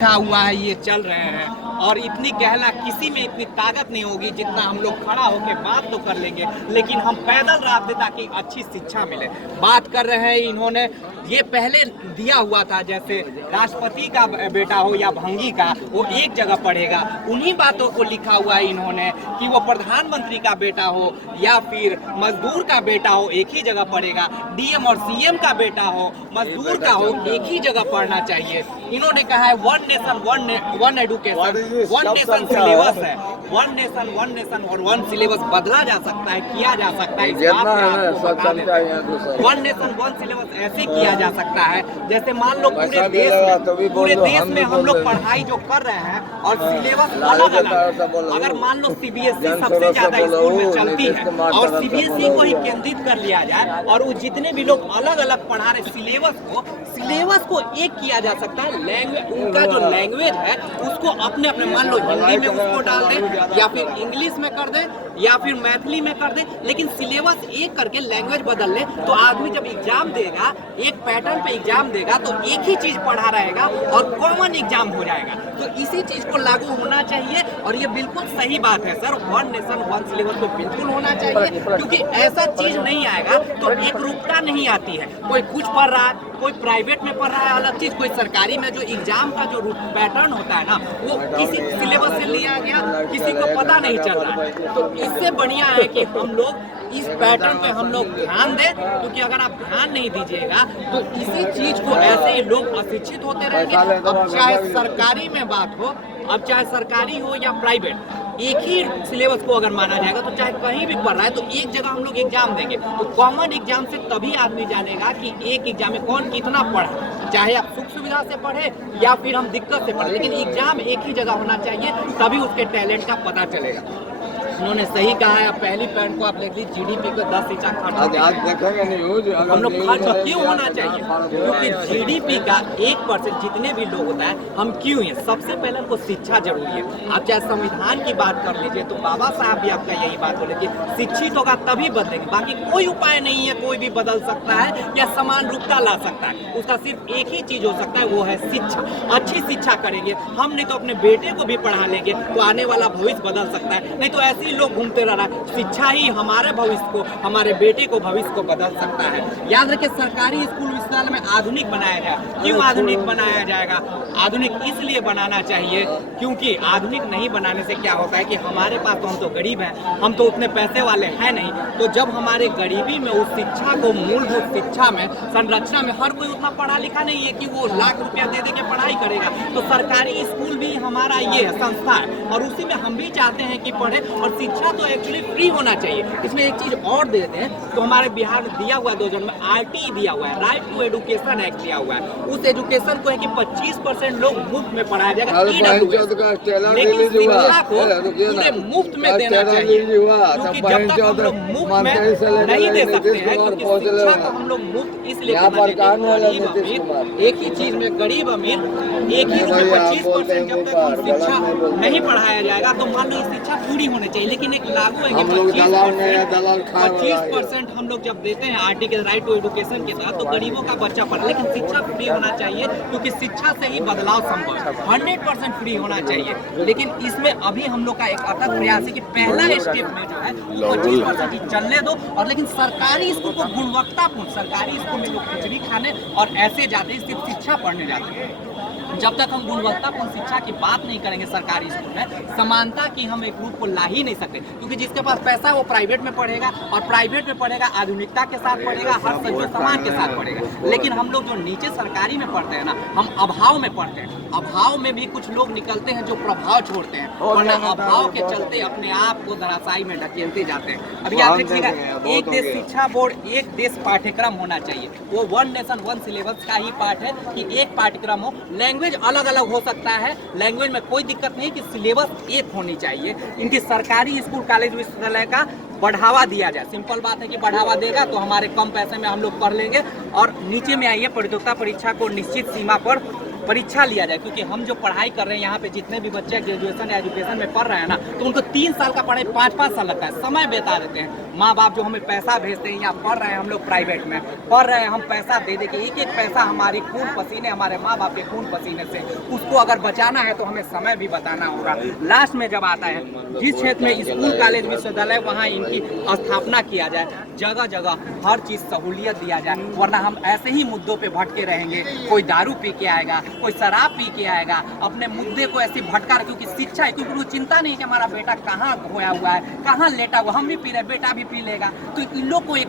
रखा हुआ है, ये चल रहे हैं और इतनी कहना किसी में इतनी ताकत नहीं होगी जितना हम लोग खड़ा होकर बात तो कर लेंगे, लेकिन हम पैदल रास्ते ताकि अच्छी शिक्षा मिले। बात कर रहे हैं इन्होंने, ये पहले दिया हुआ था जैसे राष्ट्रपति का बेटा हो या भंगी का, वो एक जगह पढ़ेगा। उन्हीं बातों को लिखा हुआ है इन्होंने कि वो प्रधानमंत्री का बेटा हो या फिर मजदूर का बेटा हो, एक ही जगह पढ़ेगा। डीएम और सीएम का बेटा हो, मजदूर का हो, एक ही जगह पढ़ना चाहिए। इन्होंने कहा है one nation one education, one nation syllabus है। वन नेशन और वन सिलेबस बदला जा सकता है, किया जा सकता है। वन नेशन वन सिलेबस ऐसे किया जा सकता है जैसे मान लो पूरे देश में हम लोग पढ़ाई जो कर रहे हैं और सिलेबस अलग अलग है। अगर मान लो सीबीएसई सबसे ज्यादा स्कूल में चलती है और सीबीएसई को ही केंद्रित कर लिया जाए और वो जितने भी लोग अलग अलग पढ़ा रहे सिलेबस को एक किया जा सकता है। लैंग्वेज, उनका जो लैंग्वेज है उसको अपने अपने मान लो हिंदी में उसको डाल दें या फिर इंग्लिश में कर दें या फिर मैथिली में कर दें, लेकिन सिलेबस एक करके लैंग्वेज बदल ले तो आदमी जब एग्जाम देगा एक पैटर्न पे एग्जाम देगा तो एक ही चीज पढ़ा रहेगा और कॉमन एग्जाम हो जाएगा। तो इसी चीज को लागू होना चाहिए और ये बिल्कुल सही बात है sir. One nation one syllabus तो बिल्कुल होना चाहिए, क्योंकि ऐसा चीज नहीं आएगा तो एक रूपता नहीं आती है। कोई कुछ पढ़ रहा है, कोई प्राइवेट में पढ़ रहा है अलग चीज, कोई सरकारी में जो एग्जाम का जो पैटर्न होता है ना वो किसी सिलेबस से लिया गया, किसी को पता नहीं चल रहा है। तो इससे बढ़िया है कि हम लोग इस पैटर्न पे हम लोग ध्यान दें, क्योंकि अगर आप ध्यान नहीं दीजिएगा तो इसी चीज को ऐसे ही लोग अशिक्षित होते रहेंगे। अब चाहे सरकारी में बात हो, अब चाहे सरकारी हो या प्राइवेट, एक ही सिलेबस को अगर माना जाएगा तो चाहे कहीं भी पढ़ रहा है तो एक जगह हम लोग एग्जाम देंगे। तो कॉमन एग्जाम से तभी आदमी जानेगा कि एक एग्जाम में कौन कितना पढ़ा, चाहे आप सुख सुविधा से पढ़े या फिर हम दिक्कत से पढ़े, लेकिन एग्जाम एक ही जगह होना चाहिए, तभी उसके टैलेंट का पता चलेगा। उन्होंने सही कहा है। पहली पॉइंट को आप देख लीजिए, जीडीपी को 10 शिक्षा खर्च हम लोग खर्च क्यों होना चाहिए, क्योंकि जीडीपी का 1% जितने भी लोग होता है हम क्यों हैं। सबसे पहले हमको शिक्षा जरूरी है। आप चाहे संविधान की बात कर लीजिए तो बाबा साहब भी आपका यही बात बोले कि शिक्षित होगा तभी बदलेंगे, बाकी कोई उपाय नहीं है। कोई भी बदल सकता है या समान रूपता ला सकता है, उसका सिर्फ एक ही चीज हो सकता है, वो है शिक्षा। अच्छी शिक्षा करेंगे हम, नहीं तो अपने बेटे को भी पढ़ा लेंगे तो आने वाला भविष्य बदल सकता है। नहीं तो ऐसे लोग घूमते रह रहा है। शिक्षा ही हमारे भविष्य को, हमारे बेटे को भविष्य को बदल सकता है। याद रखिए, सरकारी स्कूल विश्वविद्यालय में आधुनिक बनाया जाए। क्यों आधुनिक बनाया जाएगा? आधुनिक इसलिए बनाना चाहिए क्योंकि आधुनिक नहीं बनाने से क्या होता है कि हमारे पास तो, हम तो गरीब हैं, हम तो उतने पैसे वाले हैं नहीं। तो जब हमारे गरीबी में उस शिक्षा को, मूलभूत शिक्षा में, संरचना में, हर कोई उतना पढ़ा लिखा नहीं है कि वो लाख रुपया दे दे के पढ़ाई करेगा। तो सरकारी स्कूल भी हमारा ये संस्था है और उसी में हम भी चाहते हैं कि पढ़े। और शिक्षा तो एक्चुअली फ्री होना चाहिए। इसमें एक चीज और दे दें तो हमारे बिहार में दिया हुआ है 2000 में RT दिया हुआ है, राइट टू एजुकेशन एक्ट दिया हुआ है। उस एजुकेशन को है कि 25% लोग मुफ्त में पढ़ाया जाएगा, लेकिन शिक्षा को पूरे मुफ्त में देना चाहिए, क्योंकि जब तक हम लोग मुफ्त में नहीं दे सकते हैं, क्योंकि शिक्षा को हम लोग मुफ्त इसलिए गरीब अमीर एक ही चीज में, गरीब अमीर एक ही रूप में 25% जब तक हम शिक्षा नहीं पढ़ाया जाएगा तो मान लो शिक्षा पूरी होनी चाहिए। लेकिन एक लागू है कि 25% हम लोग जब देते हैं आर्टिकल राइट टू एजुकेशन के तहत तो गरीबों का बच्चा पढ़े, लेकिन शिक्षा फ्री होना चाहिए, क्योंकि शिक्षा से ही बदलाव संभव है। 100% फ्री होना चाहिए। लेकिन इसमें अभी हम लोग का एक अथक प्रयास है कि पहला स्टेप में जो है 25% चलने दो, और लेकिन सरकारी स्कूल को गुणवत्तापूर्ण, सरकारी स्कूल में लोग खिचड़ी खाने और ऐसे जाते हैं सिर्फ शिक्षा पढ़ने जाते हैं। जब तक हम गुणवत्तापूर्ण शिक्षा की बात नहीं करेंगे सरकारी स्कूल में, समानता की हम एक रूप को ला ही नहीं सकते, क्योंकि जिसके पास पैसा वो प्राइवेट में पढ़ेगा और प्राइवेट में पढ़ेगा आधुनिकता के साथ पढ़ेगा, हर संजो सामान के साथ पढ़ेगा। लेकिन हम लोग जो नीचे सरकारी में पढ़ते हैं ना, हम अभाव में पढ़ते हैं। अभाव में भी कुछ लोग निकलते हैं जो प्रभाव छोड़ते हैं, वरना अभाव के चलते अपने आप को धराशायी में ढकेलते जाते हैं। अब याद रखिएगा, एक देश शिक्षा बोर्ड, एक देश पाठ्यक्रम होना चाहिए। वो वन नेशन वन सिलेबस का ही पाठ है कि एक पाठ्यक्रम हो। लैंग्वेज अलग अलग हो सकता है, लैंग्वेज में कोई दिक्कत नहीं, कि सिलेबस एक होनी चाहिए। इनकी सरकारी स्कूल कॉलेज विश्वविद्यालय का बढ़ावा दिया जाए। सिंपल बात है कि बढ़ावा देगा तो हमारे कम पैसे में हम लोग पढ़ लेंगे। और नीचे में आइए, प्रतियोगिता परीक्षा को निश्चित सीमा पर परीक्षा लिया जाए, क्योंकि हम जो पढ़ाई कर रहे हैं यहाँ पे जितने भी बच्चे ग्रेजुएशन या एजुकेशन में पढ़ रहे हैं ना, तो उनको 3 साल का पढ़ाई 5-5 साल लगता है, समय बिता देते हैं। माँ बाप जो हमें पैसा भेजते हैं या पढ़ रहे हैं, हम लोग प्राइवेट में पढ़ रहे हैं, हम पैसा दे के एक एक पैसा हमारी खून पसीने, हमारे माँ बाप के खून पसीने से उसको अगर बचाना है तो हमें समय भी बताना होगा। लास्ट में जब आता है जिस क्षेत्र में स्कूल कॉलेज विश्वविद्यालय वहाँ इनकी स्थापना किया जाए, जगह जगह हर चीज सहूलियत दिया जाए, वरना हम ऐसे ही मुद्दों पे भटके रहेंगे। कोई दारू पी के आएगा, कोई शराब पी के आएगा, अपने मुद्दे को ऐसी भटका, क्योंकि शिक्षा है, क्योंकि उनको चिंता नहीं कि हमारा बेटा कहाँ खोया हुआ है, कहाँ लेटा हुआ, हम भी पी रहे, बेटा भी पी लेगा। तो इन लोग को एक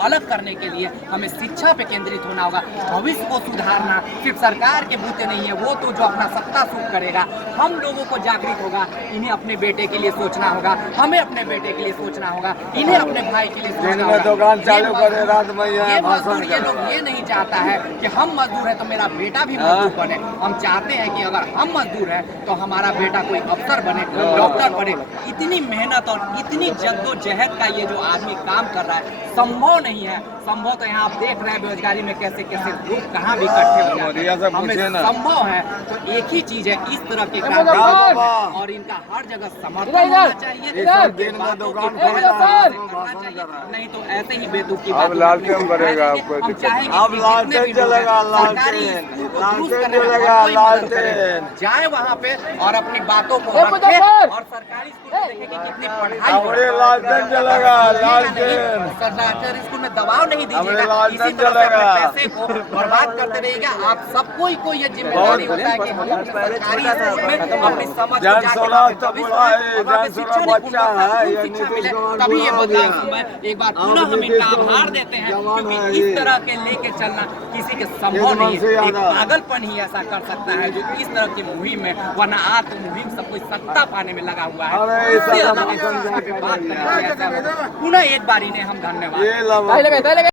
अलग करने के लिए हमें शिक्षा पे केंद्रित होना होगा। भविष्य को सुधारना सिर्फ सरकार के बूते नहीं है, वो तो जो अपना सत्ता सुख करेगा, हम लोगों को जागृत होगा, इन्हें अपने बेटे के लिए सोचना होगा, हमें अपने बेटे के लिए सोचना होगा, इन्हें अपने भाई के लिए सोचना होगा। दुकान चालू करे रात में ये मजदूर, ये लोग ये नहीं चाहता है कि हम मजदूर है तो मेरा बेटा भी मजदूर बने। हम चाहते हैं कि अगर हम मजदूर है तो हमारा बेटा कोई अफसर बने, डॉक्टर बने। इतनी मेहनत और इतनी जद्दोजहद का ये जो आदमी काम कर रहा है, संभव नहीं है। संभव तो यहाँ आप देख रहे हैं बेरोजगारी में कैसे कैसे लोग कहाँ भी इकट्ठे हो जाते हैं। हमें संभव है तो एक ही चीज है, इस तरह के काम और इनका हर जगह समर्थन होना चाहिए। नहीं तो ऐसे ही बेतुकी अब लालटेन बढ़ेगा, हम चाहेंगे अब लालटेन चलेगा, लालटेन जाए वहाँ पे और अपनी बातों को रखे और सरकारी स्कूल में देखें कि कितनी पढ़ाई हो रही है। लालटेन चलेगा, लालटेन सरकारी स्कूल में दबाव नहीं दीजिएगा, इसी तरह से अपने पैसे को बर्बाद करते रहिएगा। आप सबको को ये जिम्मेदारी होता है कि हम सरकारी स्कूल में अपनी समझ को तभी ये बदलाव है। एक बार पुनः हम इनका आभार देते हैं, क्योंकि इस तरह के लेके चलना किसी के संभव नहीं है। एक पागलपन ही ऐसा कर सकता है जो इस तरह की मुहिम में, वरना आत्म मुहिम सब कोई सत्ता पाने में लगा हुआ है। पुनः एक बार इन्हें हम धन्यवाद।